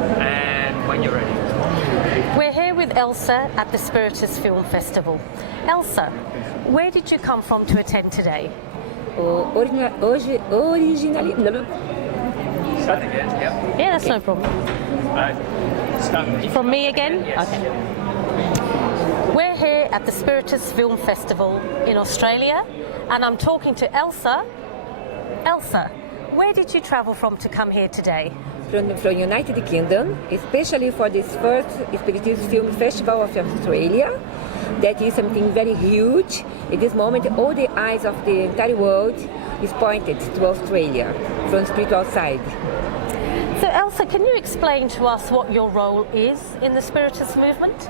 And when you're ready. We're here with Elsa at the Spiritist Film Festival. Elsa, where did you come from to attend today? Originally, Start again, yep. Yeah, that's no problem. Start From me again? Yes. Okay. We're here at the Spiritist Film Festival in Australia, and I'm talking to Elsa. Elsa, where did you travel from to come here today? from United Kingdom, especially for this first Spiritist Film Festival of Australia. That is something very huge. At this moment, all the eyes of the entire world is pointed to Australia from spiritual side. So Elsa, can you explain to us what your role is in the Spiritist movement?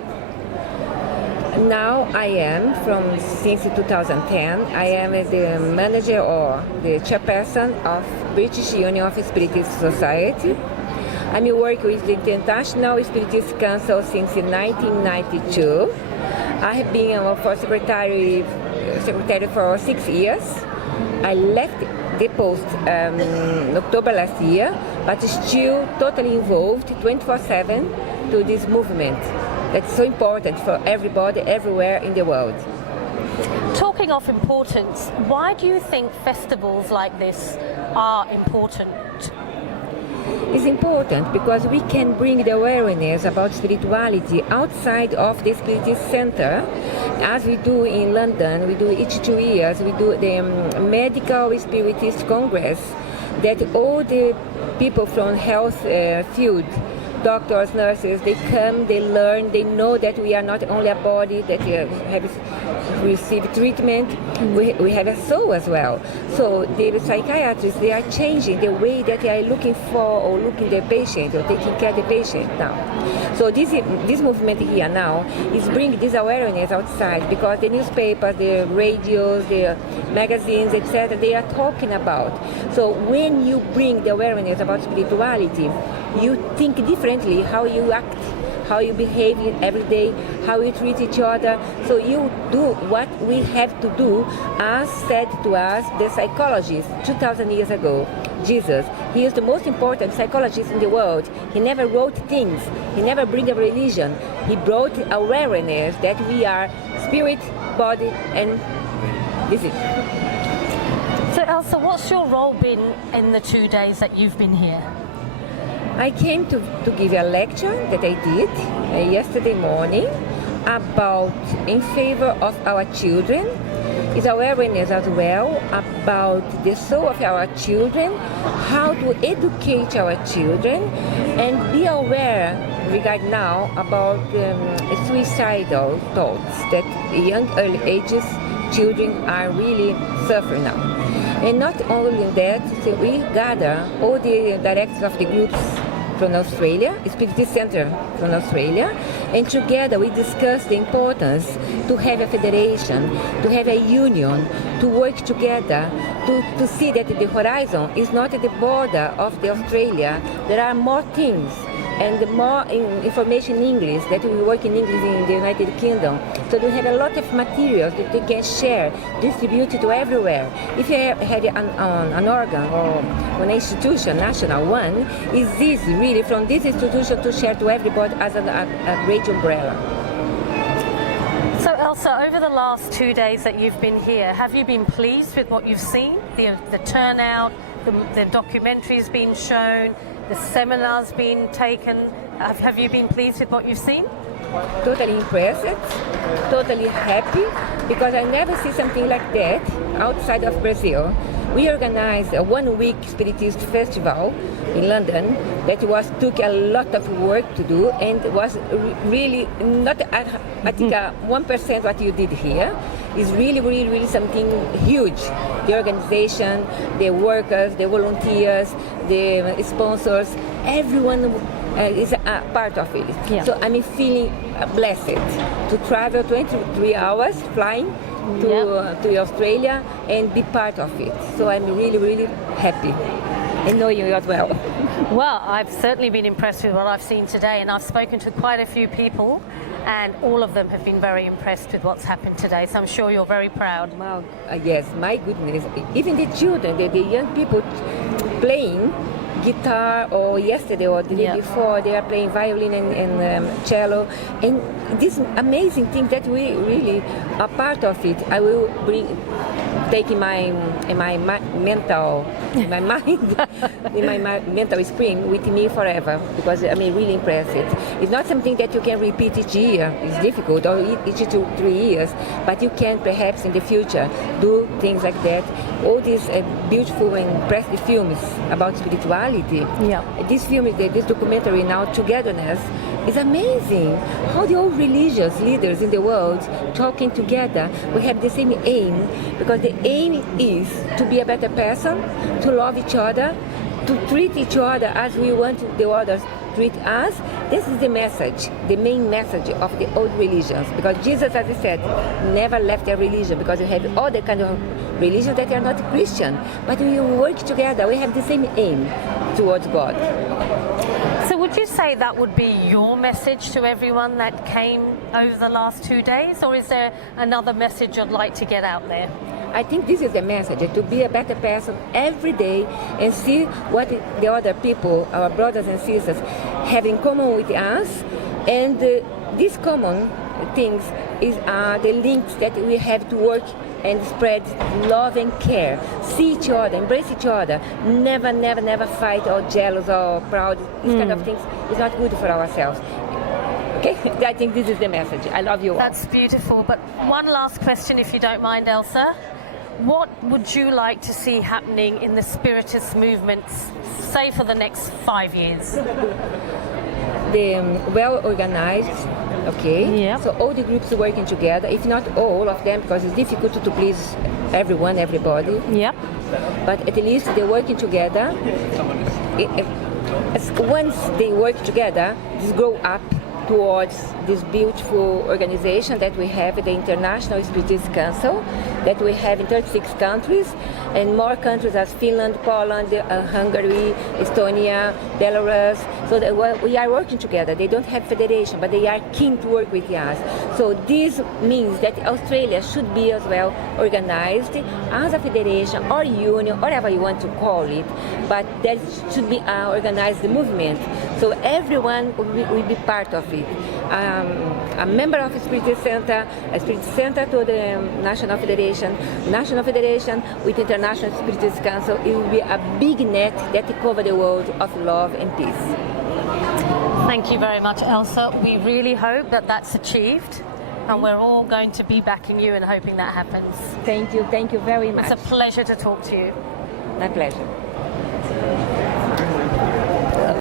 Now I am, since 2010, I am the manager or the chairperson of British Union of Spiritist Society. I'm working with the International Spiritist Council since 1992. I have been for secretary for 6 years. I left the post in October last year, but still totally involved 24/7 to this movement. That's so important for everybody, everywhere in the world. Talking of importance, why do you think festivals like this are important? It's important because we can bring the awareness about spirituality outside of the Spiritist Center, as we do in London. We do each 2 years. We do the Medical Spiritist Congress, that all the people from health field, doctors, nurses, they come, they learn, they know that we are not only a body that have received treatment, we have a soul as well. So the psychiatrists, they are changing the way that they are looking for or looking the patient or taking care of the patient now. So this movement here now is bringing this awareness outside, because the newspapers, the radios, the magazines, etc., they are talking about. So when you bring the awareness about spirituality, you think differently how you act, how you behave every day, how you treat each other. So you do what we have to do, as said to us the psychologist 2,000 years ago, Jesus. He is the most important psychologist in the world. He never wrote things. He never bring a religion. He brought awareness that we are spirit, body, and this is. So Elsa, what's your role been in the 2 days that you've been here? I came to give a lecture that I did yesterday morning about in favor of our children. It's awareness as well about the soul of our children, how to educate our children, and be aware regarding now about suicidal thoughts that young early ages children are really suffering now. And not only that, so we gather all the directors of the groups from Australia, Spiritist Center from Australia, and together we discuss the importance to have a federation, to have a union, to work together, to see that the horizon is not at the border of the Australia. There are more things and more information in English, that we work in English in the United Kingdom. So we have a lot of materials that we can share, distribute to everywhere. If you had an organ or an institution, national one, is this really from this institution to share to everybody as a great umbrella. So Elsa, over the last 2 days that you've been here, have you been pleased with what you've seen? The turnout, the documentaries being shown, the seminars being taken. Have you been pleased with what you've seen? Totally impressed, totally happy, because I never see something like that outside of Brazil. We organized a 1-week Spiritist festival in London that took a lot of work to do, and was really not, I think 1% what you did here is really, really, really something huge. The organization, the workers, the volunteers, the sponsors, everyone is a part of it. Yeah. So I'm feeling blessed to travel 23 hours flying to Australia and be part of it. So I'm really, really happy. And know you as well. Well, I've certainly been impressed with what I've seen today, and I've spoken to quite a few people, and all of them have been very impressed with what's happened today, so I'm sure you're very proud. Well, yes, my goodness. Even the children, the young people playing, guitar, or yesterday or the day before they are playing violin and cello, and this amazing thing that we really are part of it. I will take in my mental, in my mind, in my mental screen with me forever, because I mean really impressive. It's not something that you can repeat each year. It's difficult, or each 2-3 years, but you can perhaps in the future do things like that. All these beautiful and impressive films about spirituality. Yeah. This film, this documentary now, Togetherness, is amazing. How the old religious leaders in the world talking together. We have the same aim, because the aim is to be a better person, to love each other, to treat each other as we want the others treat us. This is the message, the main message of the old religions, because Jesus, as I said, never left their religion, because you have all the kind of religions that are not Christian, but we work together, we have the same aim towards God. So would you say that would be your message to everyone that came over the last 2 days, or is there another message you'd like to get out there? I think this is the message, to be a better person every day and see what the other people, our brothers and sisters, have in common with us. And these common things are the links that we have to work and spread love and care. See each other, embrace each other. Never, never, never fight or jealous or proud. These kind of things is not good for ourselves. Okay, I think this is the message. I love you all. That's beautiful. But one last question, if you don't mind, Elsa. What would you like to see happening in the Spiritist movements, say for the next 5 years? The well organized, okay? Yeah. So all the groups working together, if not all of them, because it's difficult to please everyone, everybody. Yep. But at least they're working together. Once they work together, just grow up towards this beautiful organization that we have, the International Spiritist Council, that we have in 36 countries, and more countries as Finland, Poland, Hungary, Estonia, Belarus. So that we are working together. They don't have federation, but they are keen to work with us. So this means that Australia should be as well organized as a federation or union, whatever you want to call it, but there should be an organized movement. So everyone will be part of it. A member of the Spiritist Center, a Spiritist Center to the National Federation with International Spiritist Council. It will be a big net that covers the world of love and peace. Thank you very much, Elsa. We really hope that that's achieved, and we're all going to be backing you and hoping that happens. Thank you very much. It's a pleasure to talk to you. My pleasure.